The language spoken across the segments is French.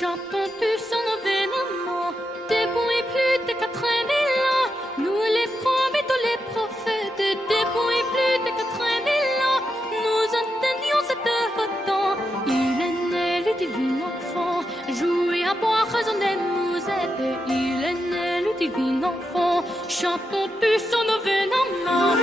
Chantons tous en événement, des bons et plus de 80 000 ans. Nous les prophètes, les prophètes, des bons et plus de 80 000 ans. Nous entendions cette temps. Il est né le divin enfant, jouer à boire, raisonner, nous aider. Il est né le divin enfant, chantons tous en événement.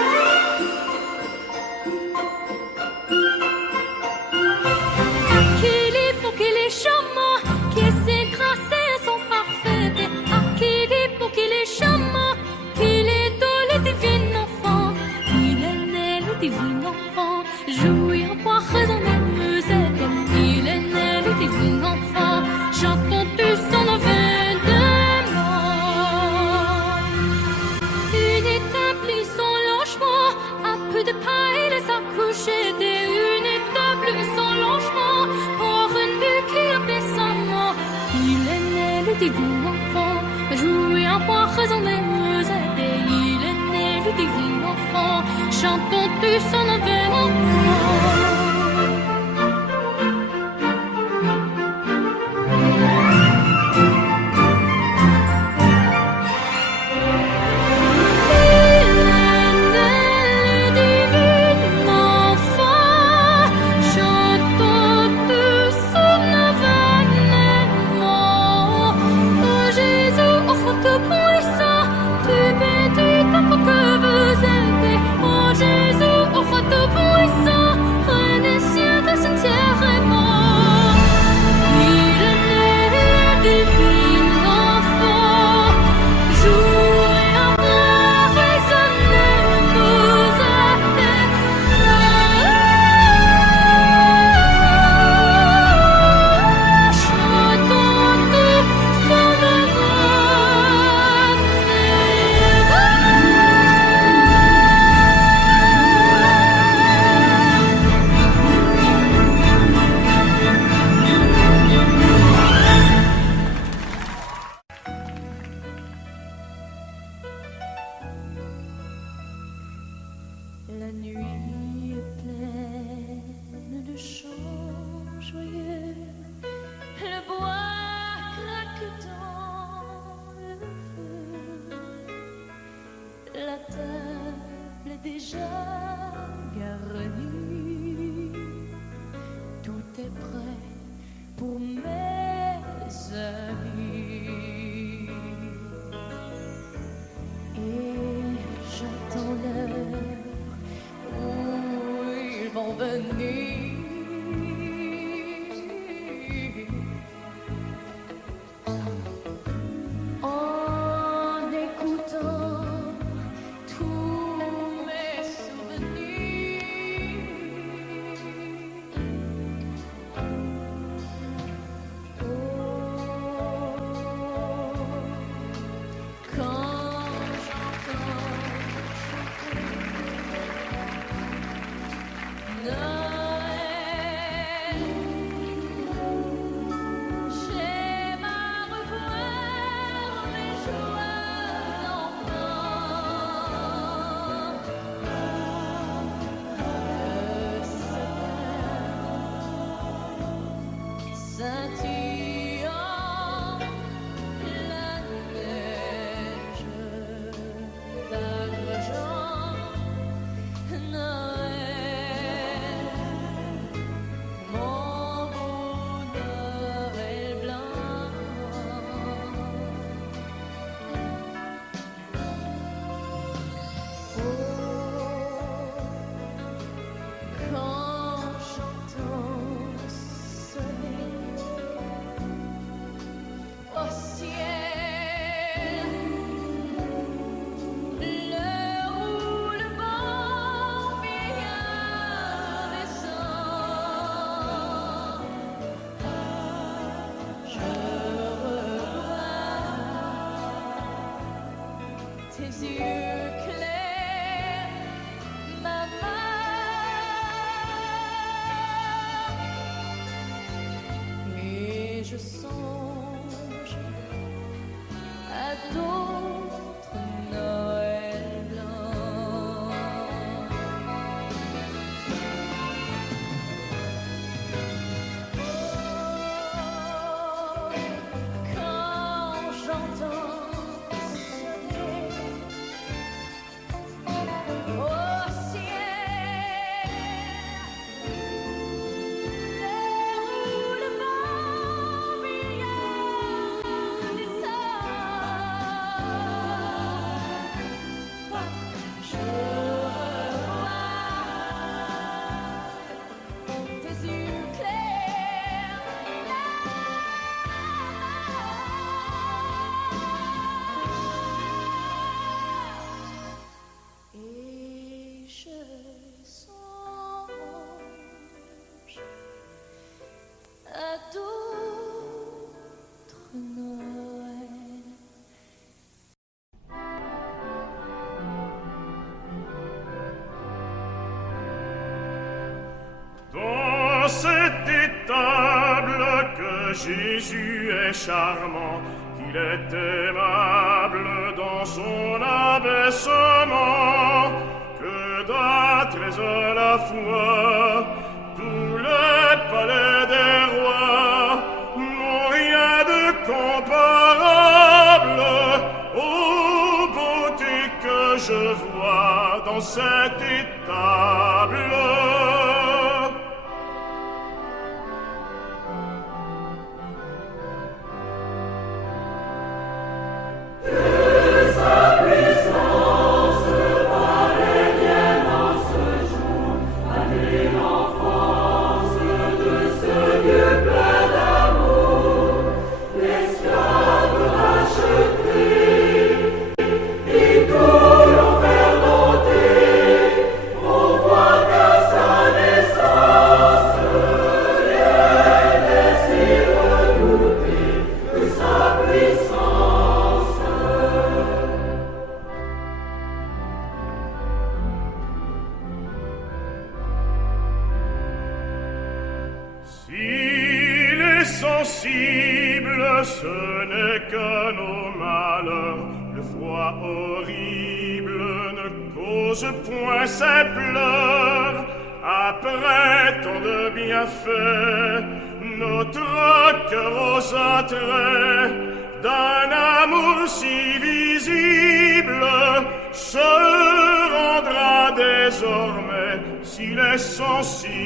Qu'il est pour qu'il est charmant, que ses grâces sont parfaites. Qu'il est pour qu'il est charmant, qu'il est dans le divin enfant. Il est né le divin enfant, jouir, boire, raisonner, nous aider. Il est né le divin enfant, chantons tous en événement. Une étable sans longement, un peu de paille les accoucher une étable sans longement, pour un but qui a baissement. Il est né le divin enfant, jouer à boire, raisonner, nous aider. Il est né le divin enfant, chantons tous en événement. La nuit est pleine de chants joyeux, le bois craque dans le feu, la table est déjà garnie, tout est prêt pour mes amis, et j'attends l'heure où ils vont venir. En écoutant tous mes souvenirs. Oh, quand j'entends chanter Noël. Jésus est charmant, qu'il est aimable dans son abaissement, que d'attraits à la fois, tous les palais des rois n'ont rien de comparable aux beautés que je vois dans cette étable. S'il est sensible, ce n'est que nos malheurs. Le froid horrible ne cause point ses pleurs. Après tant de bienfaits, notre cœur aux attraits d'un amour si visible se rendra désormais s'il est sensible.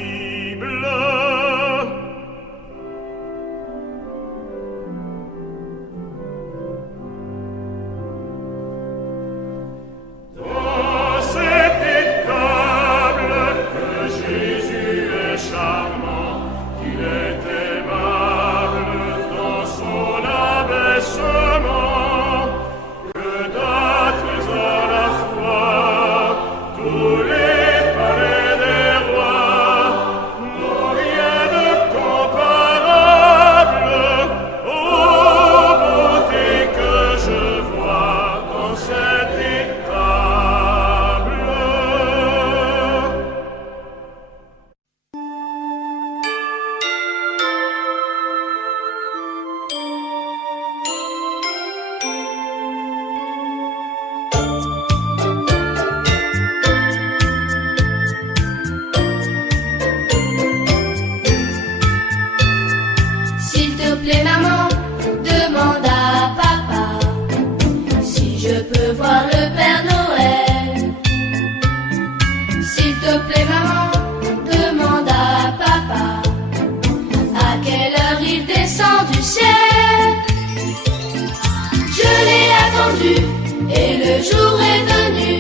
Et le jour est venu,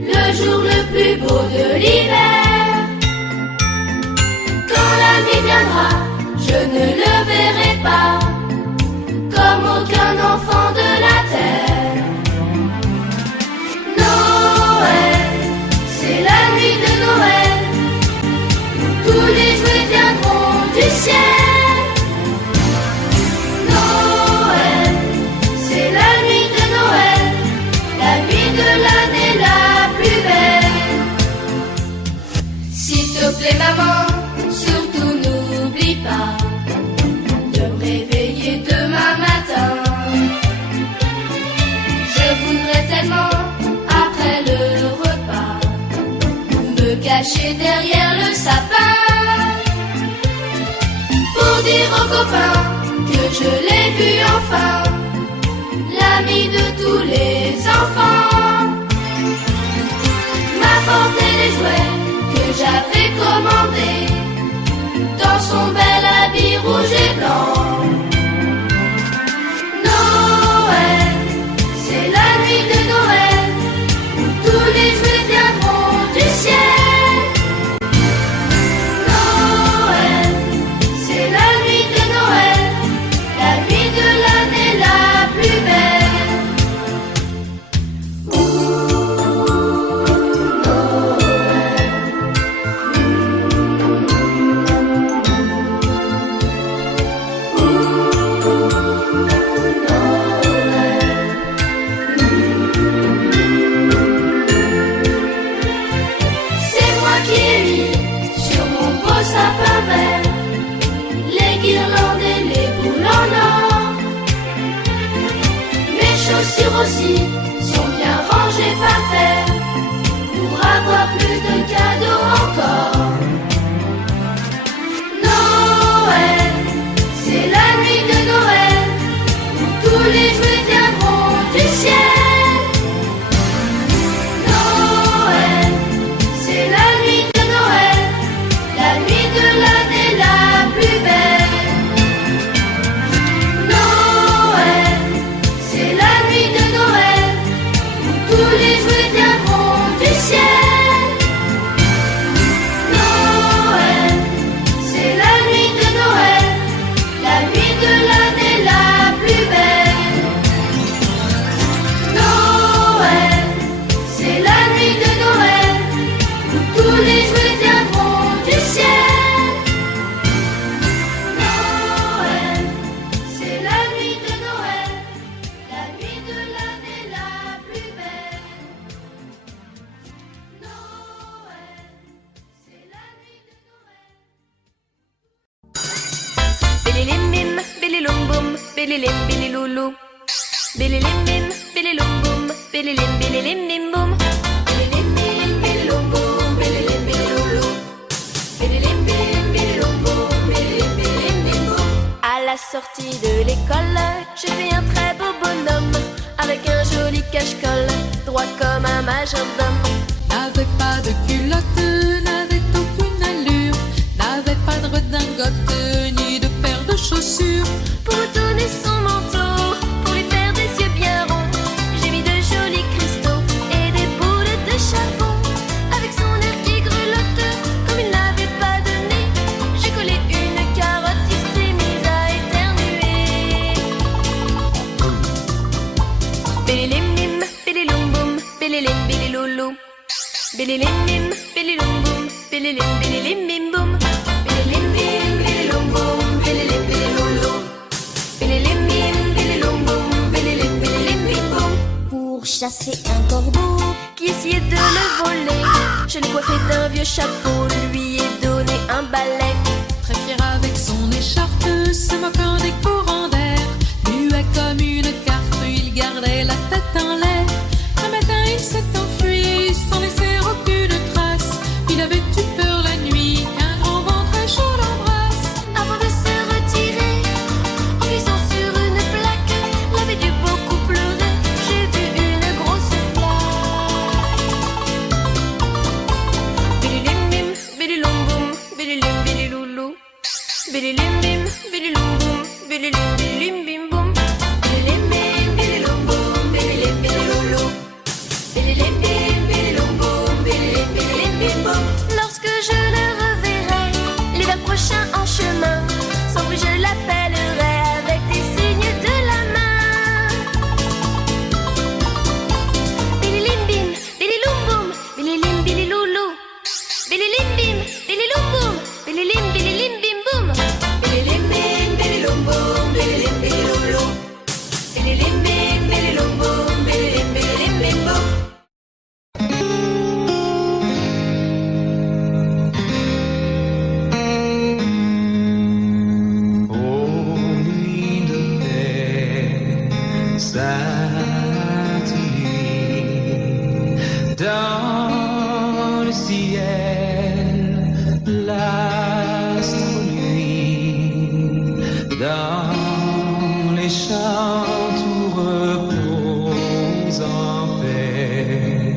le jour le plus beau de l'hiver. Quand la nuit viendra, je ne le verrai pas, comme aucun enfant de la terre. Noël, c'est la nuit de Noël, où tous les jouets viendront du ciel. Maman, surtout n'oublie pas de me réveiller demain matin. Je voudrais tellement, après le repas, me cacher derrière le sapin pour dire aux copains que je l'ai vu enfin, l'ami de tous les enfants, m'apporter les jouets que j'avais commandé dans son bel habit rouge et blanc. Noël, c'est la nuit de Noël, où tous les jouets viendront du ciel. Noël, c'est la nuit de Noël, la nuit de l'année la plus belle, où aussi sont bien rangés par terre pour avoir plus de cadeaux encore. Noël, c'est la nuit de Noël où tous les jouets viendront du ciel. Noël, c'est la nuit de Noël, la nuit de l'année la plus belle. Noël, c'est la nuit de Noël où tous les jouets viendront du ciel. Noël, c'est la nuit de Noël, la nuit de l'année la plus belle. Noël, c'est la nuit de Noël où tous les jouets viendront du ciel. Noël, c'est la nuit de Noël, la nuit de l'année la plus belle. Noël, c'est la nuit de Noël. Bililim bim, bililum bum, bililim bililulu. Bililim bim, bililum bum, bililim bililim bim bum. Bililim bim, bililum bum, bililim bililulu. Bililim bim, bililum bum, bililim bililim bim bum. À la sortie de l'école, j'ai vu un très beau bonhomme avec un joli cache-colle, droit comme un majordome. N'avait pas de culotte, n'avait aucune allure, n'avait pas de redingote, ni de paire de chaussures. Pour tourner son manteau, pour lui faire des yeux bien ronds, j'ai mis de jolis cristaux et des boules de charbon. Avec son air qui grelotte, comme il n'avait pas de nez, j'ai collé une carotte, il s'est mis à éternuer. Bililim bim, bililum bum, bililim bililoulou. Bililim bim, bililum bum, bililim bililim bim bum. Bililim bim, bililum bum, bililim bililoulou. Bililim bim, bililum bum, bililim bililim bim bum. Pour chasser un corbeau qui essayait de me voler, je l'ai coiffé d'un vieux chapeau, lui ai donné un balai. Très fier avec son écharpe, se moquant des courants d'air, muet comme une carte, il gardait la tête en l'air. Un matin il s'est enfui sans laisser aucune trace. Il avait eu peur la nuit qu'un grand vent très chaud l'embrasse. Avant de se retirer, en glissant sur une plaque, l'avait dû beaucoup pleurer, j'ai vu une grosse flaque. Bililim bim, bililum bum, bililim bililoulou. Bililim bim, bililum bum, bililim bililim bim bum. Bililim bim, bililum bum, bililim bililoulou. Bililim bim, bililum bum, bililim bililim bim bum. Lorsque je le reverrai l'hiver prochain en chemin, sans bruit je l'appellerai avec des signes de la main. Bililim bim, bililum bum, bililim bililoulou. Bililim bim, bililum bum, bililim bililim bim bum. Bililim bim, bililum bum, bililim bililoulou. Bililim bim, bililum bum, bililim bililim bim bum. Ô nuit de paix, sainte nuit, dans le ciel, l'astre luit, dans les champs tout repose en paix.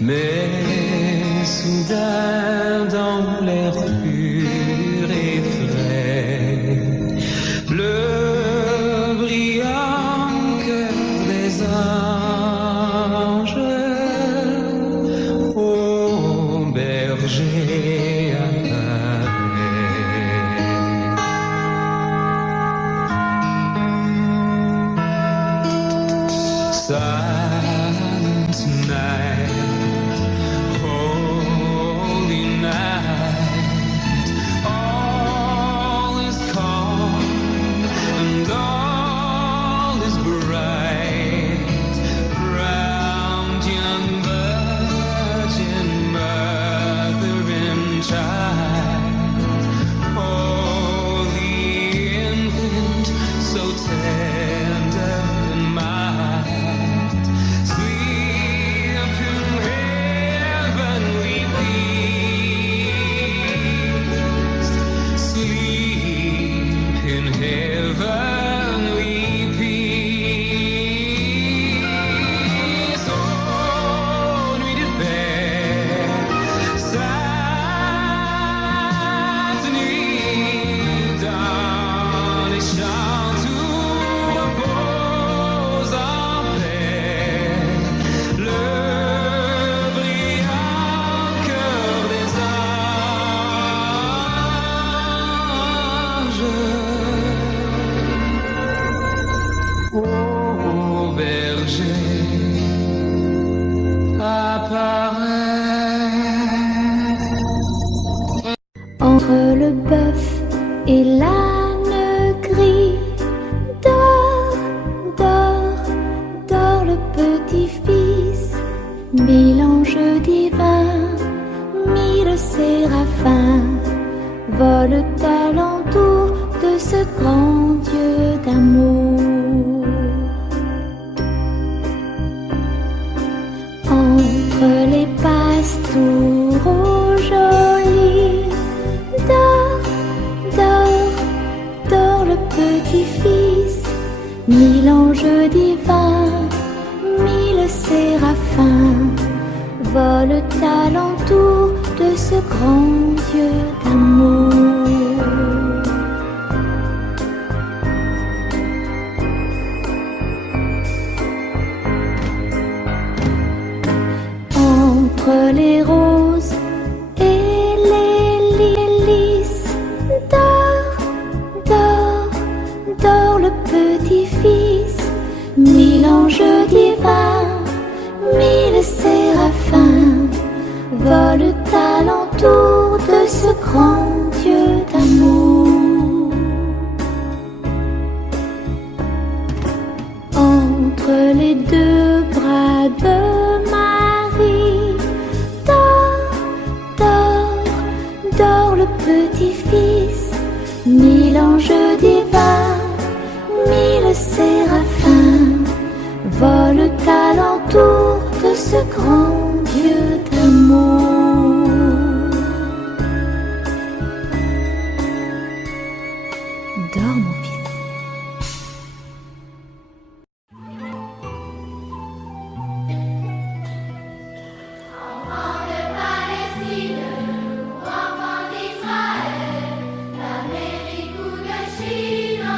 Mais soudain dans l'air pur et frais, le brillant cœur des anges au berger apparaît. Silent night, holy night, all is calm and all is bright. Round young virgin mother and Entre le bœuf et l'âne gris, dors, dors, dors le petit-fils. Mille anges divins, mille séraphins volent alentour de ce grand Dieu d'amour. Entre les pastoureaux jolis, dors, dors, dors le petit-fils. Mille anges divins, mille séraphins volent alentour de ce grand Dieu d'amour. Entre les roses et les lys, dors, dors, dors le petit-fils. Mille anges divins, mille séraphins volent alentour de ce grand Dieu d'amour. Entre les deux bras de Marie, dors, dors, dors le petit-fils. Mille anges divins, mille séraphins volent alentour de ce grand Dieu d'amour. Dors mon fils. Chine,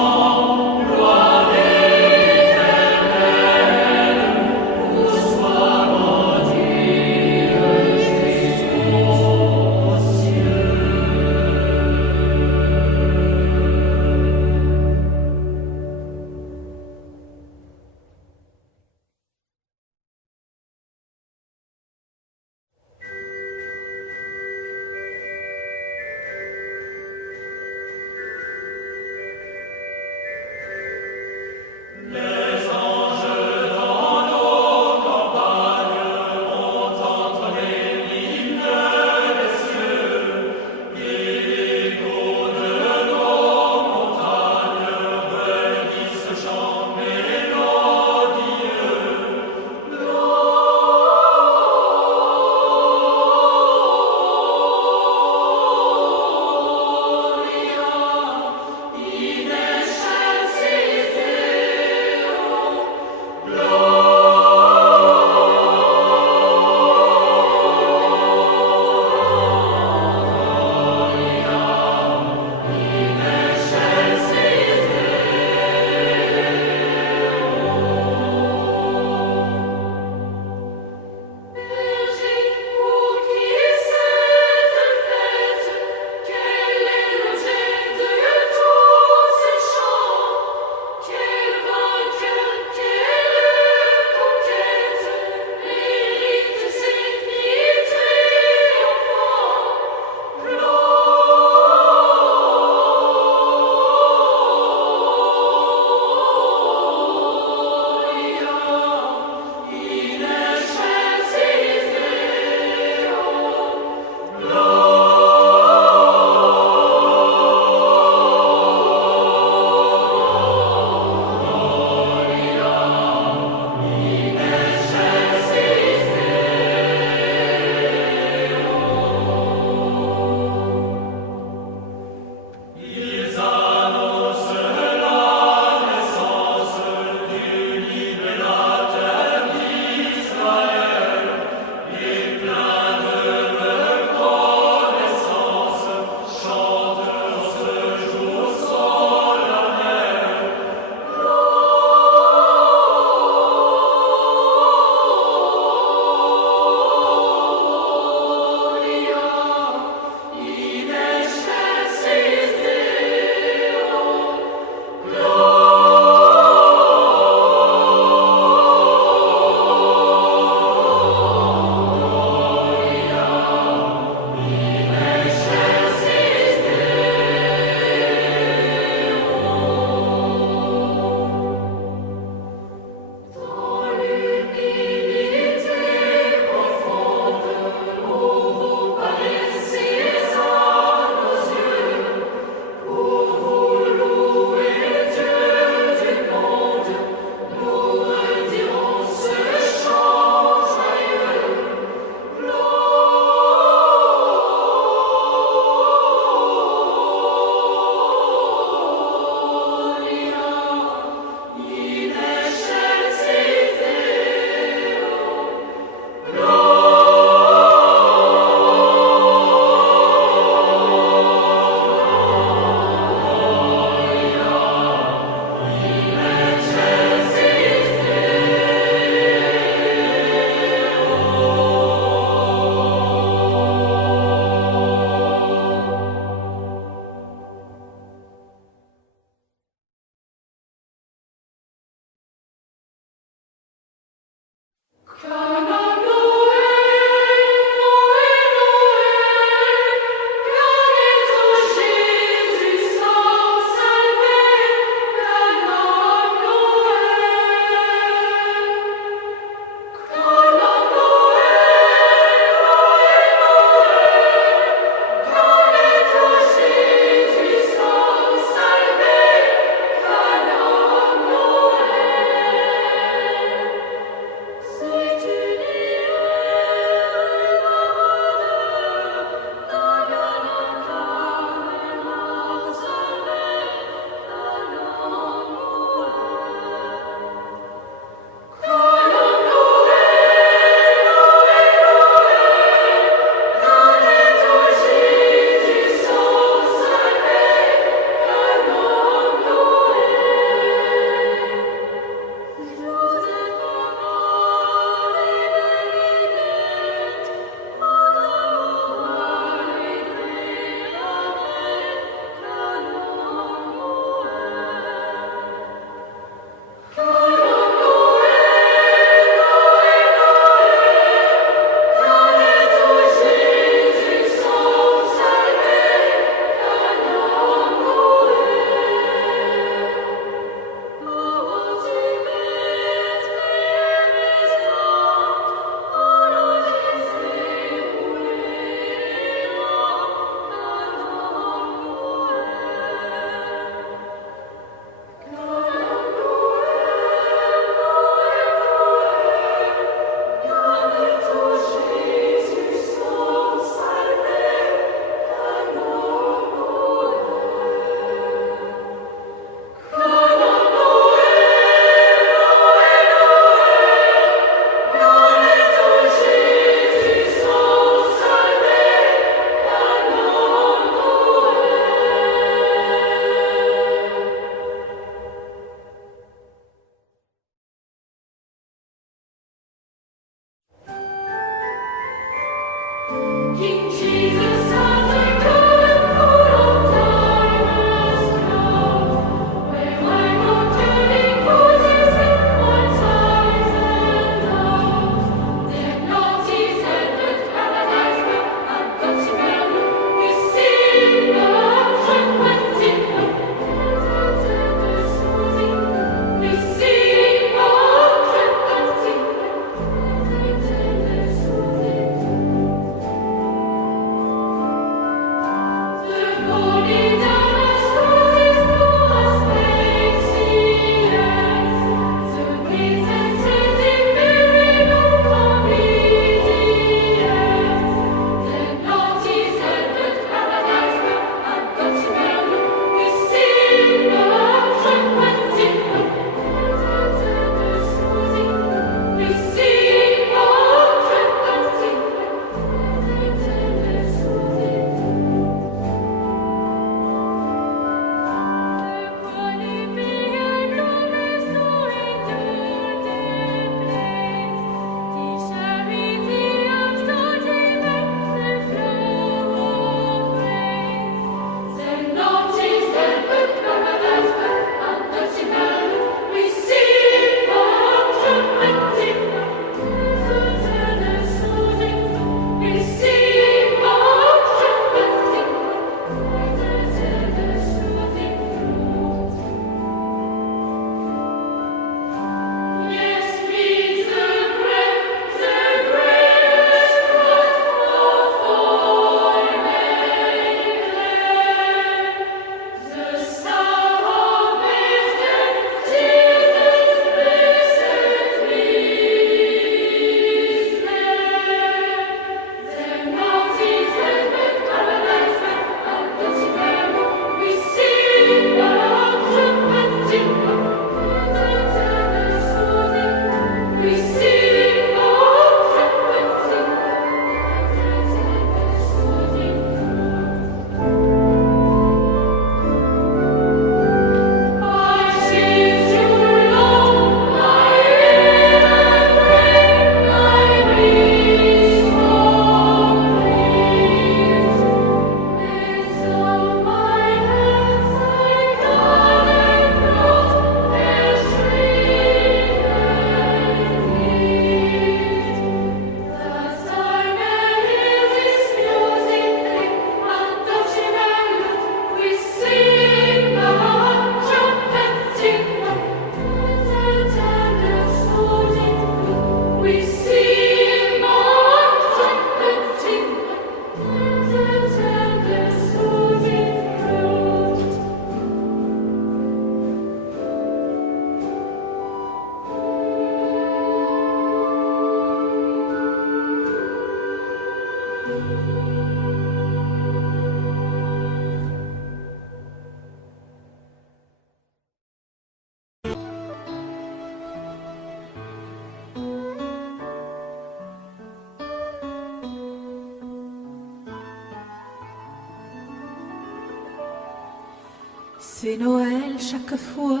C'est Noël chaque fois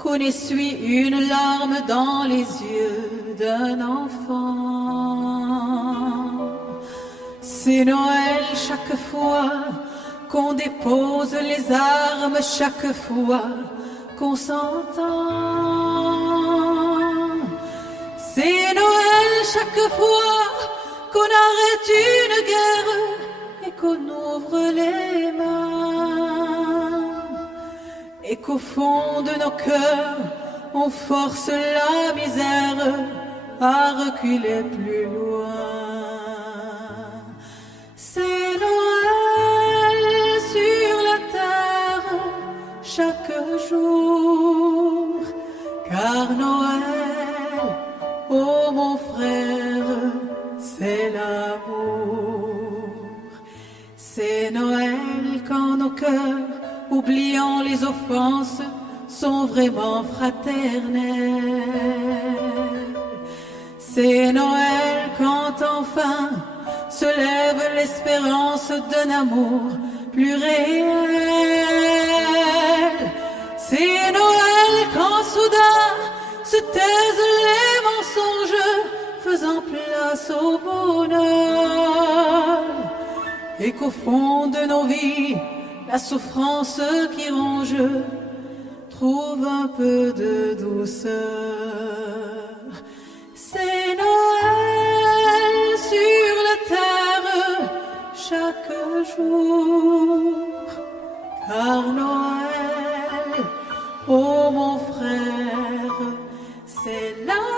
qu'on essuie une larme dans les yeux d'un enfant. C'est Noël chaque fois qu'on dépose les armes, chaque fois qu'on s'entend. C'est Noël chaque fois qu'on arrête une guerre et qu'on ouvre les mains. Et qu'au fond de nos cœurs, on force la misère à reculer plus loin. C'est Noël sur la terre chaque jour, car Noël, oh mon frère, c'est l'amour. C'est Noël quand nos cœurs, oubliant les offenses, sont vraiment fraternels. C'est Noël quand enfin se lève l'espérance d'un amour plus réel. C'est Noël quand soudain se taisent les mensonges, faisant place au bonheur. Et qu'au fond de nos vies, la souffrance qui ronge trouve un peu de douceur. C'est Noël sur la terre chaque jour, car Noël, oh mon frère, c'est là.